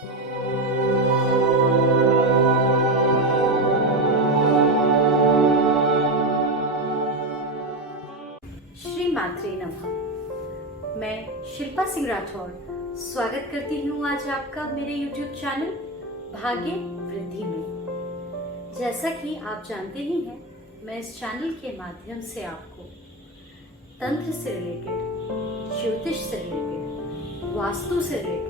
श्री मात्रे नमः। मैं शिल्पा सिंह राठौर स्वागत करती हूँ आज आपका मेरे YouTube चैनल भाग्य वृद्धि में। जैसा कि आप जानते ही हैं, मैं इस चैनल के माध्यम से आपको तंत्र से रिलेटेड, ज्योतिष से रिलेटेड, वास्तु से रिलेटेड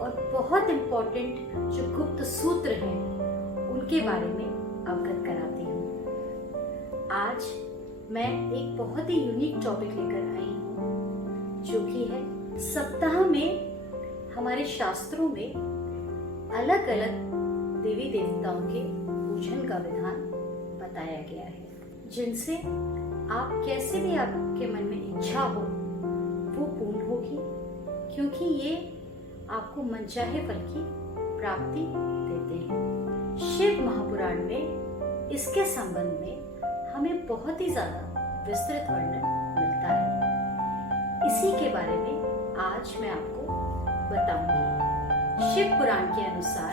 और बहुत इम्पोर्टेंट जो गुप्त सूत्र हैं उनके बारे में अवगत कराती हूँ। आज मैं एक बहुत ही यूनिक टॉपिक लेकर आई हूँ जो कि है सप्ताह में हमारे शास्त्रों में अलग अलग देवी देवताओं के पूजन का विधान बताया गया है, जिनसे आप कैसे भी आपके मन में इच्छा हो वो पूर्ण होगी, क्योंकि ये आपको मनचाहे फल की प्राप्ति देते हैं। शिव महापुराण में इसके संबंध में हमें बहुत ही ज्यादा विस्तृत वर्णन मिलता है। इसी के बारे में आज मैं आपको बताऊंगी। शिव पुराण के अनुसार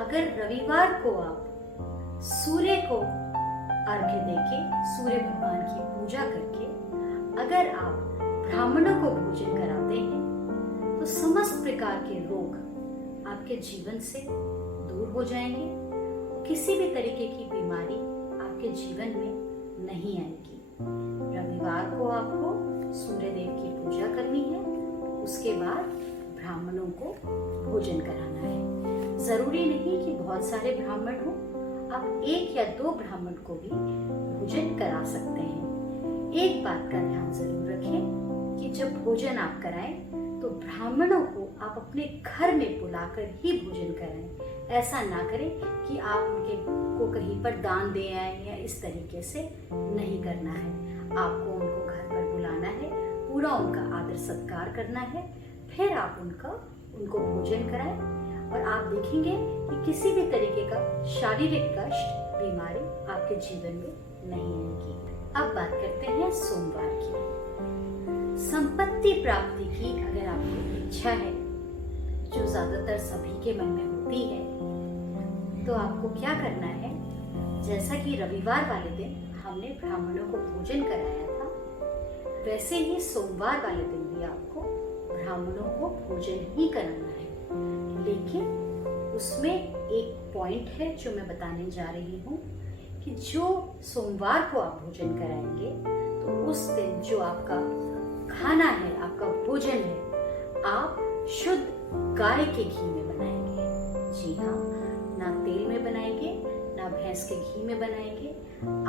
अगर रविवार को आप सूर्य को अर्घ्य देके, सूर्य भगवान की पूजा करके अगर आप ब्राह्मणों को भोजन कराते हैं तो समस्त प्रकार के रोग आपके जीवन से दूर हो जाएंगे। किसी भी तरीके की बीमारी आपके जीवन में नहीं आएगी। रविवार को आपको सूर्य देव की पूजा करनी है, उसके बाद ब्राह्मणों को भोजन कराना है। जरूरी नहीं कि बहुत सारे ब्राह्मण हो, आप एक या दो ब्राह्मण को भी भोजन करा सकते हैं। एक बात का ध्यान जरूर रखें कि जब भोजन आप कराएं तो ब्राह्मणों को आप अपने घर में बुलाकर ही भोजन कराएं। ऐसा ना करें कि आप उनके को कहीं पर दान दे आए या इस तरीके से नहीं करना है। आपको उनको घर पर बुलाना है, पूरा उनका आदर सत्कार करना है, फिर आप उनको भोजन कराएं और आप देखेंगे कि किसी भी तरीके का शारीरिक कष्ट, बीमारी आपके जीवन में नहीं आएगी। अब बात करते हैं सोमवार की। संपत्ति प्राप्ति की अगर आपको इच्छा है, जो ज्यादातर सभी के मन में होती है, तो आपको क्या करना है, जैसा कि रविवार वाले दिन हमने ब्राह्मणों को भोजन कराया था, वैसे ही सोमवार वाले दिन भी आपको ब्राह्मणों को भोजन ही कराना है। लेकिन उसमें एक पॉइंट है जो मैं बताने जा रही हूँ कि जो सोमवार को आप भोजन कराएंगे तो उस दिन जो आपका खाना है, आपका भोजन है, आप शुद्ध गाय के घी में बनाएंगे। जी हाँ, ना तेल में बनाएंगे, ना भैंस के घी में बनाएंगे।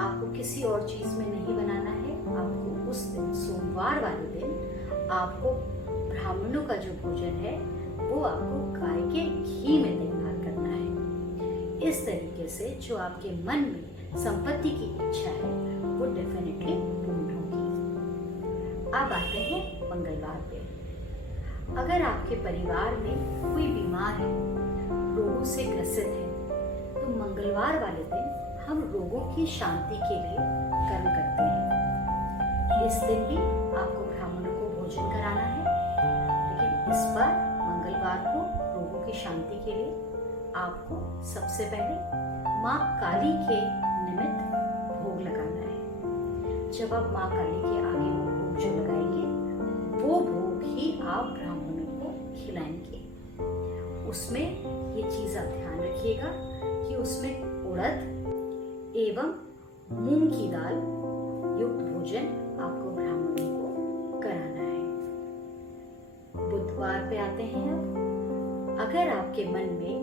आपको किसी और चीज में नहीं बनाना है। आपको उस दिन, सोमवार वाले दिन, आपको ब्राह्मणों का जो भोजन है वो आपको गाय के घी में तैयार करना है। इस तरीके से जो आपके मन में संपत्ति की इच्छा है वो डेफिनेटली पूर्ण होगी। अब आते हैं मंगलवार पे। अगर आपके परिवार में कोई बीमार है, रोगों से ग्रसित है, तो मंगलवार वाले दिन हम रोगों की शांति के लिए कर्म करते हैं। इस दिन भी आपको ब्राह्मणों को भोजन कराना है, लेकिन इस बार मंगलवार को रोगों की शांति के लिए आपको सबसे पहले माँ काली के निमित्त भोग लगाना है। जब आप माँ काली के आगे वो भोग जो लगाएंगे, वो भोग ही आप ब्राह्मणों को खिलाएंगे। उसमें ये चीज आप ध्यान रखिएगा कि उसमें उड़द एवं मूंग की दाल युक्त भोजन आपको ब्राह्मणों को कराना है। बुधवार पे आते हैं अब। अगर आपके मन में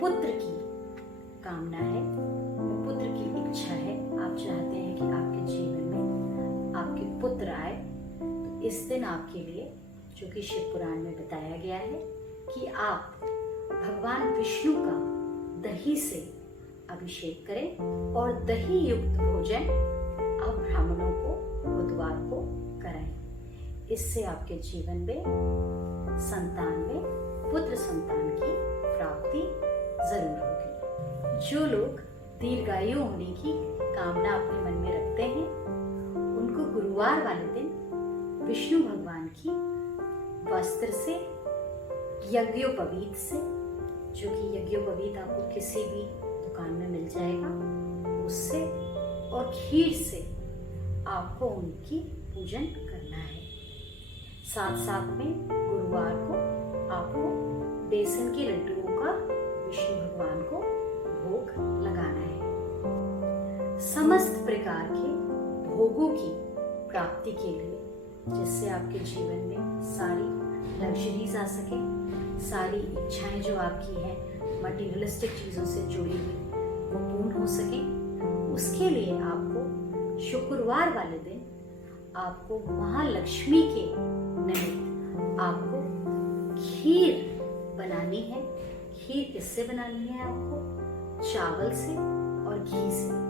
पुत्र की कामना है, पुत्र की इच्छा है, आप चाहते हैं कि आपके जीवन में आपके पुत्र आए, तो इस दिन आपके लिए, जो कि शिव पुराण में बताया गया है, कि आप भगवान विष्णु का दही से अभिषेक करें और दही युक्त भोजन आप ब्राह्मणों को बुधवार को कराएं। इससे आपके जीवन में संतान में पुत्र संतान की प्राप्ति जरूर होगी। जो लोग दीर्घायु होने की कामना अपने मन में रखते हैं, उनको गुरुवार वाले दिन विष्णु भगवान की वस्त्र से यज्ञोपवीत से, जो कि यज्ञोपवीत आपको किसी भी दुकान में मिल जाएगा, उससे और खीर से आपको उनकी पूजन करना है। साथ साथ में गुरुवार को आपको बेसन के लड्डुओं का विष्णु भगवान को भोग लगाना है। समस्त प्रकार के भोगों की प्राप्ति के लिए, जिससे आपके जीवन में सारी लग्जरीज आ सके, सारी इच्छाएं जो आपकी हैं मटीरियलिस्टिक चीज़ों से जुड़ी हुई वो पूर्ण हो सके, उसके लिए आपको शुक्रवार वाले दिन आपको महालक्ष्मी के निमित्त आपको खीर बनानी है। खीर किससे बनानी है? आपको चावल से और घी से।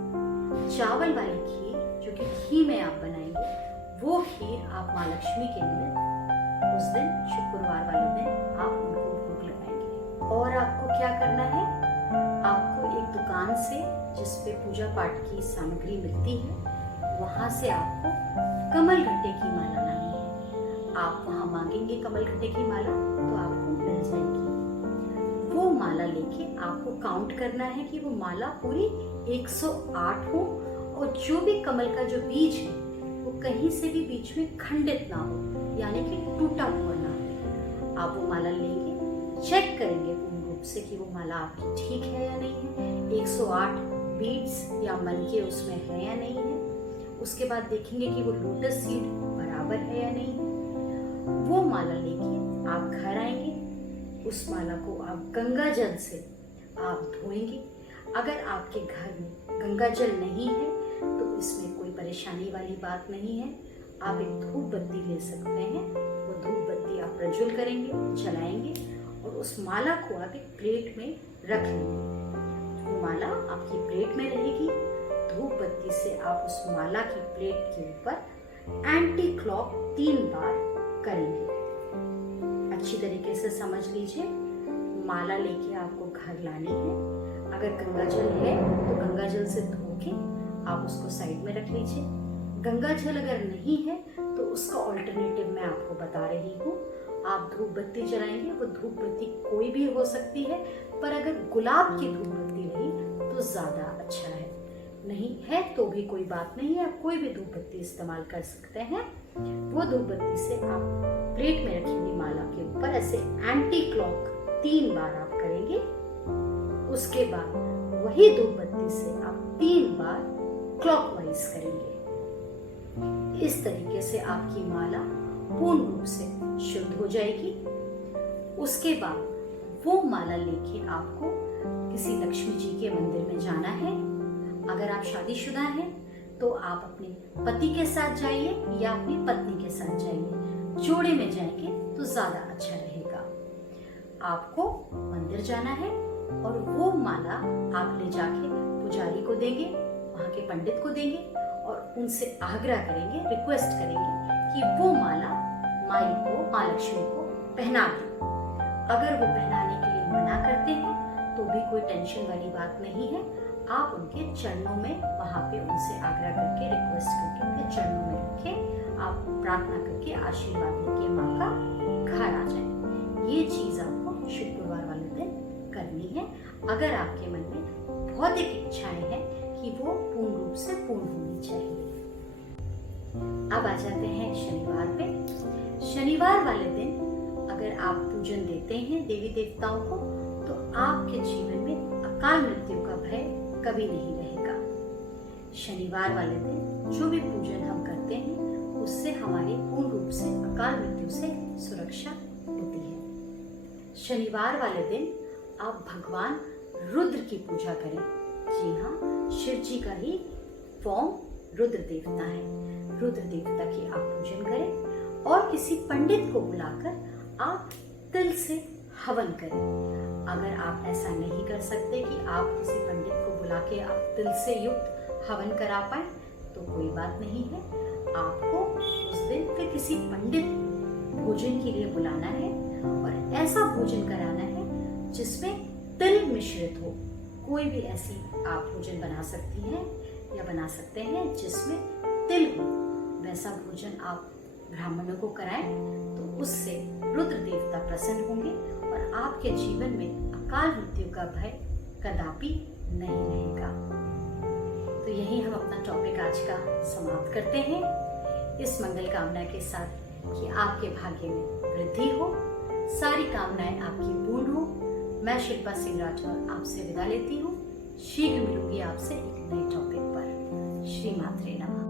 चावल वाली खीर जो कि घी में आप बनाएंगे, वो खीर आप माँ लक्ष्मी के निमित्त उस दिन शुक्रवार वाले दिन आप उनको भोग लगाएंगे। और आपको क्या करना है? आपको एक दुकान से जिसपे पूजा पाठ की सामग्री मिलती है, वहां से आपको कमल घटे की माला लानी है। आप वहां मांगेंगे कमल घटे की माला तो आपको मिल जाएगी। वो माला लेके आपको काउंट करना है कि वो माला पूरी 108 हो, और जो भी कमल का जो बीज है वो कहीं से भी बीच में खंडित ना हो, यानी कि टूटा हुआ ना हो। आप वो माला लेंगे, चेक करेंगे पूर्ण रूप से कि वो माला आपकी ठीक है या नहीं है, 108 बीड्स या मनके उसमें है या नहीं है। उसके बाद देखेंगे कि वो लोटस सीड बराबर है या नहीं है। वो माला लेके आप घर आएंगे, उस माला को आप गंगा जल से आप धोएंगे। अगर आपके घर में गंगा जल नहीं है तो इसमें कोई परेशानी वाली बात नहीं है। आप एक धूप बत्ती ले सकते हैं, वो धूप बत्ती आप प्रज्वल करेंगे, जलाएंगे, और उस माला को आप एक प्लेट में रख लेंगे। वो माला आपकी प्लेट में रहेगी। धूप बत्ती से आप उस माला की प्लेट के ऊपर एंटी क्लॉक 3 बार करेंगे। अच्छी तरीके से समझ लीजिए, माला लेके आपको घर लानी है। अगर गंगा जल है तो गंगा जल से धो के आप उसको साइड में रख लीजिए। गंगा जल अगर नहीं है तो उसका ऑल्टरनेटिव मैं आपको बता रही हूँ। आप धूप बत्ती जलाएंगे, वो धूप बत्ती कोई भी हो सकती है, पर अगर गुलाब की धूप बत्ती रही तो ज्यादा अच्छा है। नहीं है तो भी कोई बात नहीं है, आप कोई भी धूप बत्ती इस्तेमाल कर सकते हैं। वो धूप बत्ती से आप प्लेट में रखी हुई माला के ऊपर ऐसे एंटी क्लॉक 3 बार आप करेंगे। उसके बाद वही धूप बत्ती से आप 3 बार क्लॉकवाइज करेंगे। इस तरीके से आपकी माला पूर्ण रूप से शुद्ध हो जाएगी। उसके बाद वो माला लेके आपको किसी लक्ष्मी जी के मंदिर में जाना है। अगर आप शादीशुदा हैं तो आप अपने पति के साथ जाइए या अपनी पत्नी के साथ जाइए। जोड़े में जाएंगे तो ज्यादा अच्छा रहेगा। आपको मंदिर जाना है और वो माला आप ले जाके पुजारी को देंगे, वहां के पंडित को देंगे, और उनसे आग्रह करेंगे, रिक्वेस्ट करेंगे कि वो माला माई को, माँ लक्ष्मी को पहना दे। अगर वो पहनाने के लिए मना करते हैं तो भी कोई टेंशन वाली बात नहीं है। आप उनके चरणों में वहां पे उनसे आग्रह करके, रिक्वेस्ट करके उनके चरणों में रखे, आप प्रार्थना करके आशीर्वाद लेके माँ का घर आ जाए। ये चीज आपको शुक्रवार वाले दिन करनी है, अगर आपके मन में भौतिक इच्छाएं हैं कि वो पूर्ण रूप से पूर्ण होनी चाहिए। अब आ जाते हैं शनिवार पे। शनिवार वाले दिन अगर आप पूजन देते हैं देवी देवताओं को तो आपके जीवन में अकाल मृत्यु का भय कभी नहीं रहेगा। शनिवार वाले दिन जो भी पूजन हम करते हैं उससे हमारी पूर्ण रूप से अकाल मृत्यु से सुरक्षा होती है। शनिवार वाले दिन आप भगवान रुद्र की पूजा करें। जी हाँ, शिव जी का ही फॉर्म रुद्र देवता है। रुद्र देवता की आप पूजन करें और किसी पंडित को बुलाकर आप तिल से हवन करें। अगर आप ऐसा नहीं कर सकते कि आप किसी पंडित को बुला के आप तिल से युक्त हवन करा पाए तो कोई बात नहीं है। आपको उस दिन फिर किसी पंडित भोजन के लिए बुलाना है और ऐसा भोजन कराना है जिसमें तिल मिश्रित हो। कोई भी ऐसी आप भोजन बना सकती हैं या बना सकते हैं जिसमें तिल हो, वैसा भोजन आप ब्राह्मणों को कराएं तो उससे रुद्र देवता प्रसन्न होंगे आपके जीवन में अकाल मृत्यु का भय कदापि नहीं रहेगा। तो यही हम अपना टॉपिक आज का समाप्त करते हैं, इस मंगल कामना के साथ कि आपके भाग्य में वृद्धि हो, सारी कामनाएं आपकी पूर्ण हो। मैं शिल्पा सिंह राठौर आपसे विदा लेती हूँ। शीघ्र मिलूंगी आपसे एक नए टॉपिक पर। श्री मात्रे नमः।